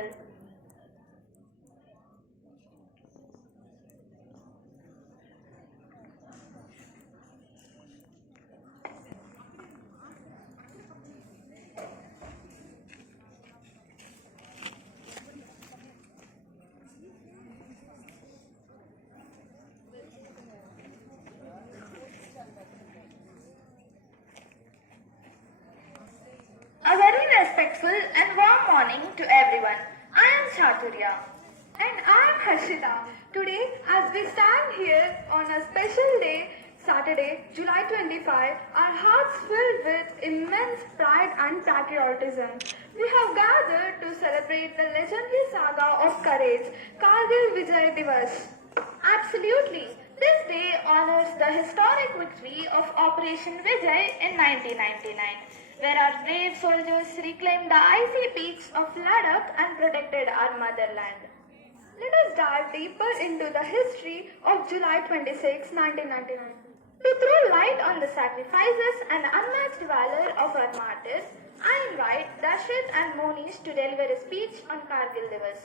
cycle. A very respectful and warm morning to everyone. I am Chaturya. And I am Harshita. Today, as we stand here on a special day, Saturday, July 25, our hearts filled with immense pride and patriotism. We have gathered to celebrate the legendary saga of courage, Kargil Vijay Diwas. Absolutely. This day honors the historic victory of Operation Vijay in 1999, where our brave soldiers reclaimed the icy peaks of Ladakh and protected our motherland. Let us dive deeper into the history of July 26, 1999. To throw light on the sacrifices and unmatched valor of our martyrs, I invite Dashrath and Monish to deliver a speech on Kargil Diwas.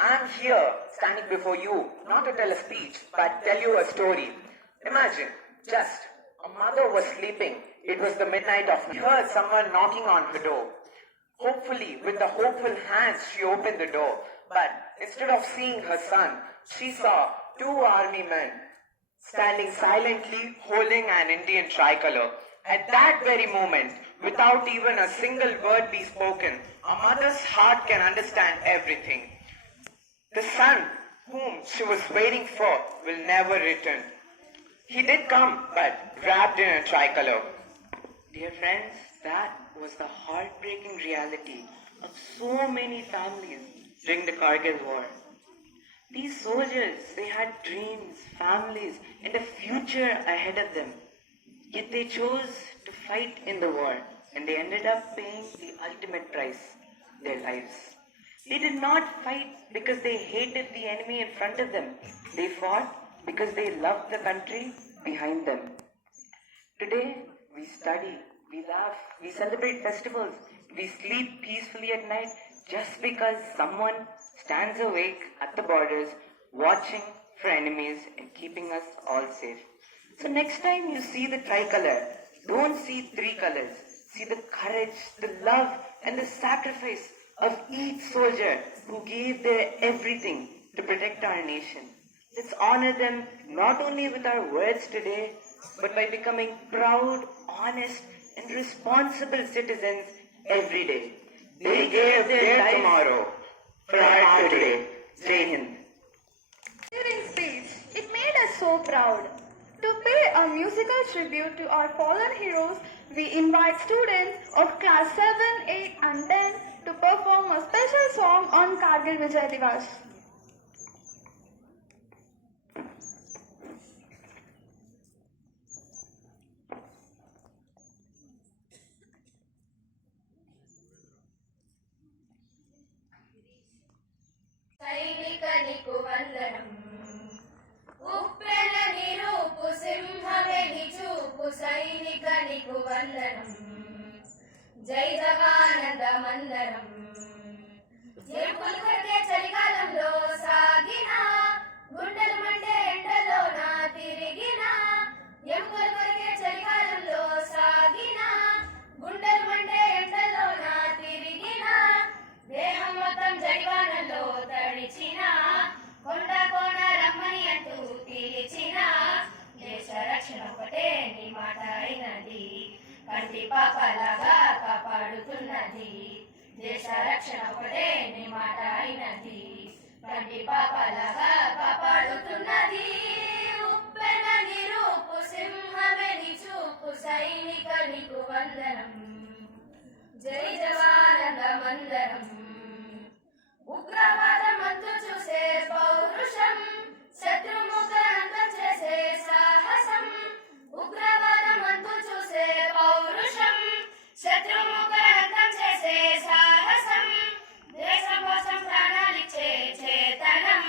I am here, standing before you, not to tell a speech, but tell you a story. Imagine, just, a mother was sleeping. It was the midnight of night. She heard someone knocking on her door. Hopefully, with the hopeful hands, she opened the door. But instead of seeing her son, she saw two army men standing silently holding an Indian tricolor. At that very moment, without even a single word be spoken, a mother's heart can understand everything. The son whom she was waiting for will never return. He did come, but wrapped in a tricolor. Dear friends, that was the heartbreaking reality of so many families during the Kargil war. These soldiers, they had dreams, families, and a future ahead of them. Yet they chose to fight in the war, and they ended up paying the ultimate price, their lives. They did not fight because they hated the enemy in front of them. They fought because they loved the country behind them. Today, we study, we laugh, we celebrate festivals, we sleep peacefully at night just because someone stands awake at the borders watching for enemies and keeping us all safe. So next time you see the tricolor, don't see three colors. See the courage, the love, and the sacrifice of each soldier who gave their everything to protect our nation. Let's honor them not only with our words today, but by becoming proud, honest, and responsible citizens every day. They gave their lives tomorrow for our today. Jai Hind. During speech, it made us so proud. To pay a musical tribute to our fallen heroes, we invite students of class 7, 8 and 10 to perform a special song on Kargil Vijay Diwas. సైనికనికు వందనం ఉప్పెన నిరూపు సింహమెని చూపు సైనికనికు వందనం జై జవానందమందరం ఎప్పులు కొరికే చలికాలంలో సాగిన గుండెలు Monday ఎండలోన తిరిగిన ఎప్పులు కొరికే చలికాలంలో సాగిన గుండెలు మండే ఎండలోన తిరిగిన దేహం మొత్తం జడివానలో తడిచిన కొండ కోన రమ్మని అంటూ పిలిచిన దేశ రక్షణ ఒకటే నీ మాట అయినది కంటి పాపలాగా కాపాడుతున్నది దేశ రక్షణ ఒకటే నీ మాట అయినది కంటి పాపలాగా కాపాడుతున్నది ఉప్పెన నిరూపు సింహమెని చూపు సైనికనికు వందనం జై జవానందమందరం ఉగ్రవాదం అంతు చూసే పౌరుషం శత్రుముఖనంతం చేసే సాహసం ఉగ్రవాదం అంతు చూసే పౌరుషం శత్రుముఖనంతం చేసే సాహసం దేశం కోసం ప్రాణాలిచ్చే చేతనం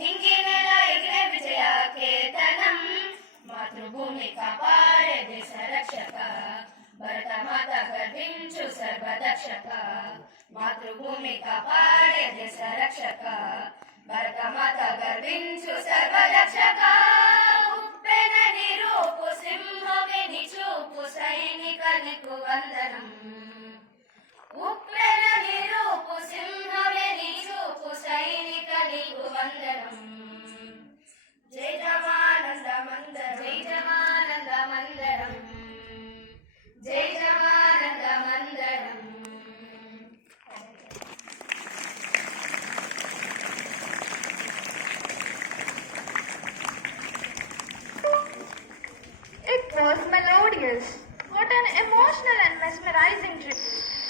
నింగి నెల ఎగిరే విజయ కేతనం మాతృభూమి కాపాడే దేశ రక్షక భరత మాత గర్వించు సర్వదక్షక మాతృభూమి కాపాడే దేశ రక్షక భరతమాత గర్వించు సర్వదక్షక ఉప్పెన నిరూపు సింహవిని చూపు సైనికనికు వందనం ఉప్పెన నిరూపు సింహవిని చూపు సైనికనికు వందనం జై జవానంద మందరం జై జవానంద మందరం జై జవానంద మందరం. It was melodious. What an emotional and mesmerizing trip.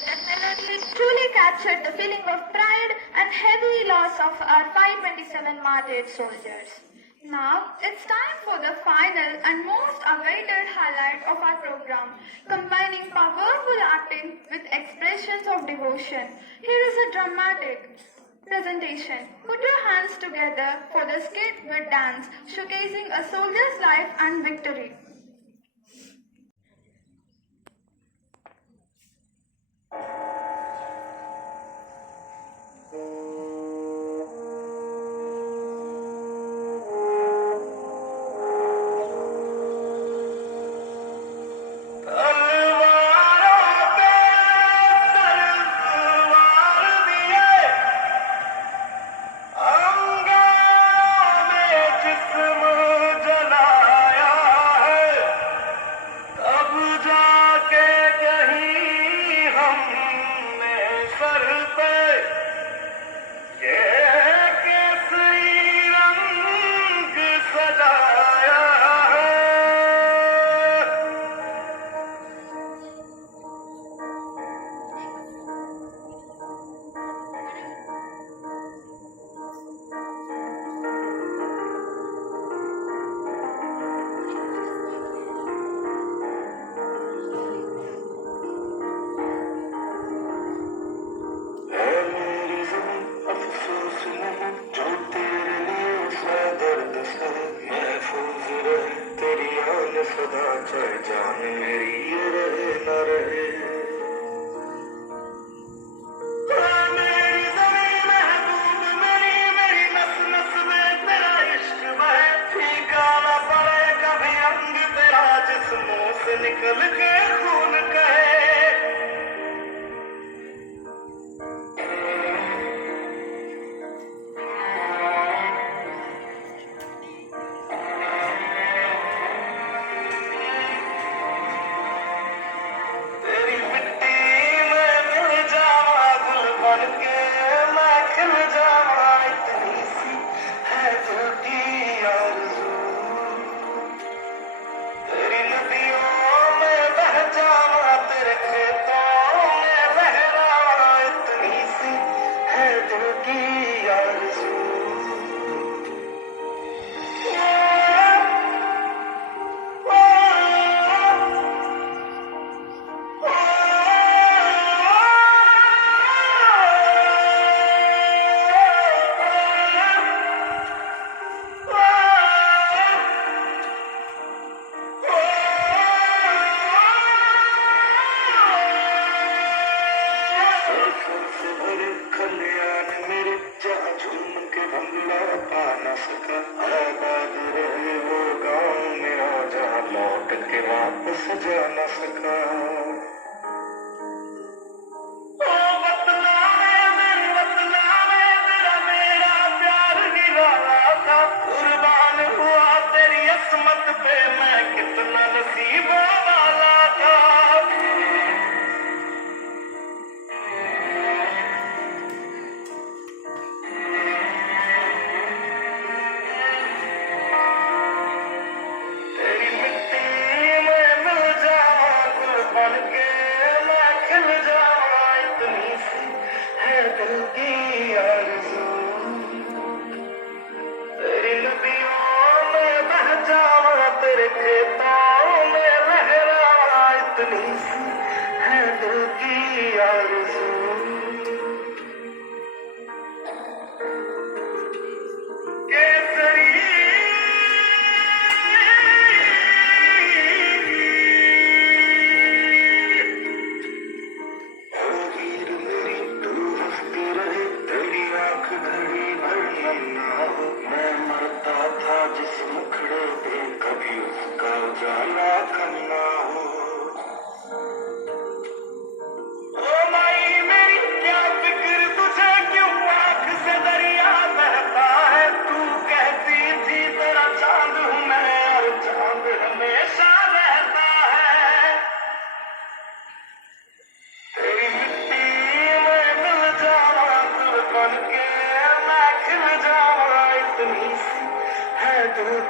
That melody truly captured the feeling of pride and heavy loss of our 527 martyred soldiers. Now it's time for the final and most awaited highlight of our program, combining powerful acting with expressions of devotion. Here is a dramatic presentation. Put your hands together for the skit with dance, showcasing a soldier's life and victory.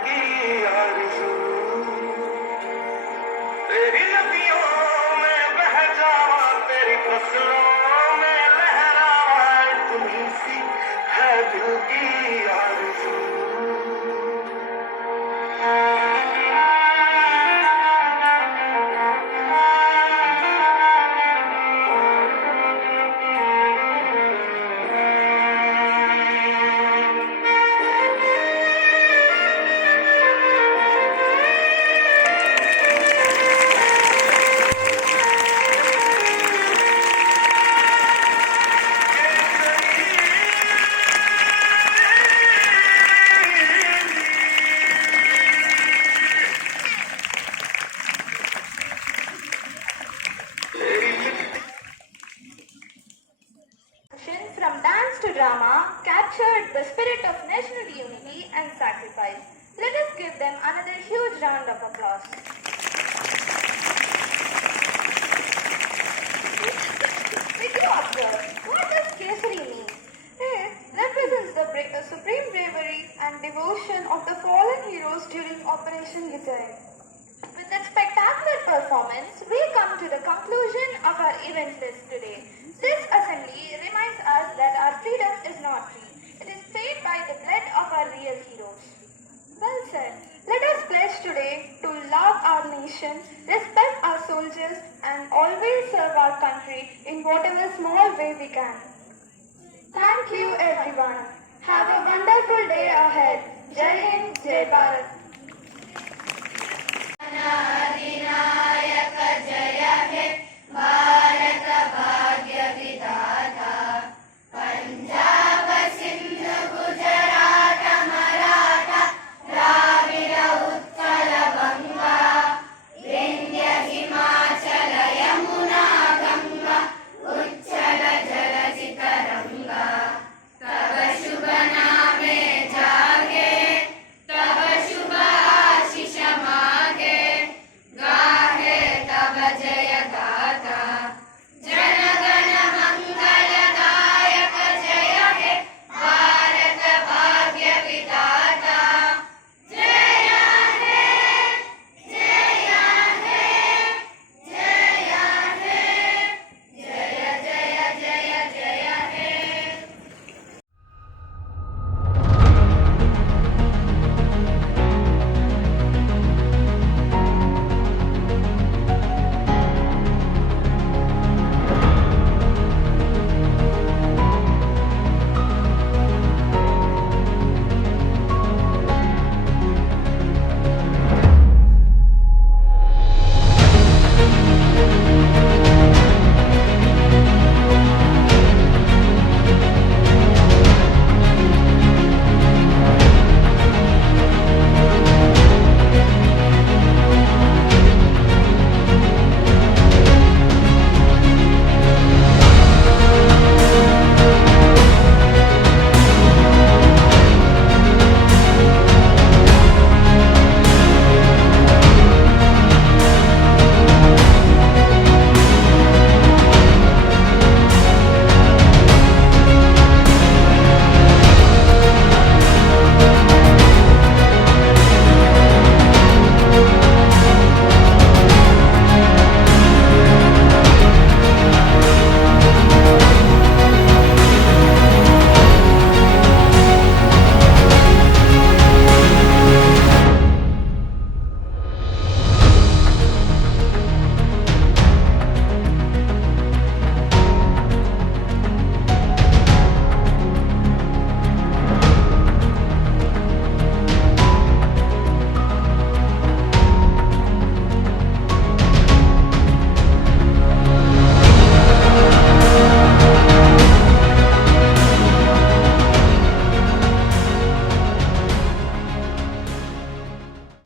की आरज़ू तेरी नदियों में बह जावा तेरी फसलों में लहरावा इतनी सी है दिल की आरज़ू From dance to drama captured the spirit of national unity and sacrifice. Let us give them another huge round of applause. Did you observe? What does Kesari mean? It represents the supreme bravery and devotion of the fallen heroes during Operation Vijay. With that spectacular performance, we come to the conclusion of our event list today. This assembly reminds us that our freedom is not free. It is paid by the blood of our real heroes. Well said. Let us pledge today to love our nation, respect our soldiers, and always serve our country in whatever small way we can. Thank you everyone. Have a wonderful day ahead. Jai Hind, Jai Bharat.